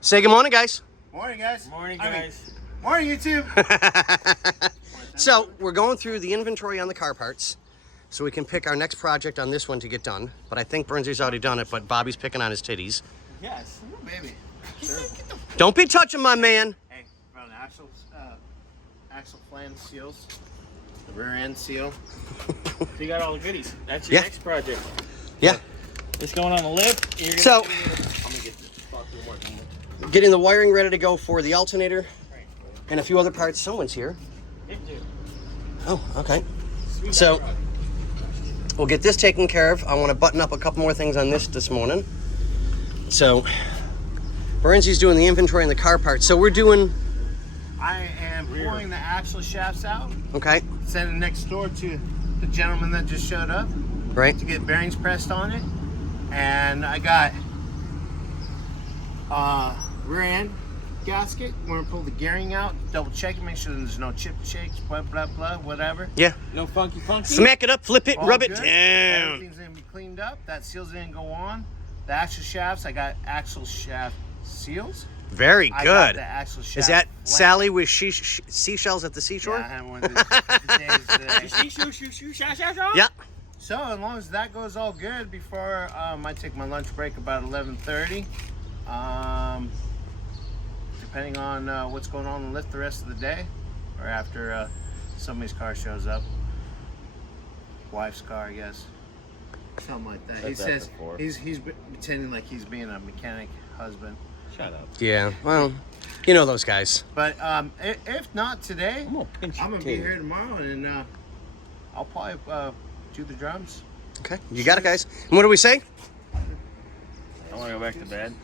Say good morning, guys. Morning, guys. Morning, guys. Morning, YouTube. So we're going through the inventory on the car parts so we can pick our next project on this one to get done. But I think Burnsy's already done it, but Bobby's picking on his titties. Yes. Oh, baby. Sure. Don't be touching my man. Hey, found axle flange seals, the rear end seal. So you got all the goodies. That's your next project. Yeah. It's going on the lift. You're gonna So, I'm gonna get this fucking working. getting the wiring ready to go for the alternator and a few other parts. Someone's here. Oh, okay. So, we'll get this taken care of. I want to button up a couple more things on this morning. So, Burnsy's doing the inventory and the car parts. So we're doing... I am pulling the axle shafts out. Okay. Sending next door to the gentleman that just showed up. Right. To get bearings pressed on it. And I got rear end gasket. We're gonna pull the gearing out, double check it, make sure there's no chip shakes, blah blah blah, whatever. Yeah. No funky. Smack it up, flip it, All rub it good. down. Everything's gonna be cleaned up. That seal's gonna go on. The axle shafts, I got axle shaft seals. Very I got good. the axle shaft Is that flange. Sally with seashells at the seashore? Yeah, I had one of these today. Yeah. So as long as that goes all good before I take my lunch break about 11:30. Depending on what's going on in the lift the rest of the day, or after somebody's car shows up, wife's car, I guess, something like that. He says he's pretending like he's being a mechanic husband. Shut up. Yeah. Well, you know those guys. But if not today, I'm gonna be here tomorrow, and I'll probably do the drums. Okay. You got it, guys. And what do we say? I want to go back to bed.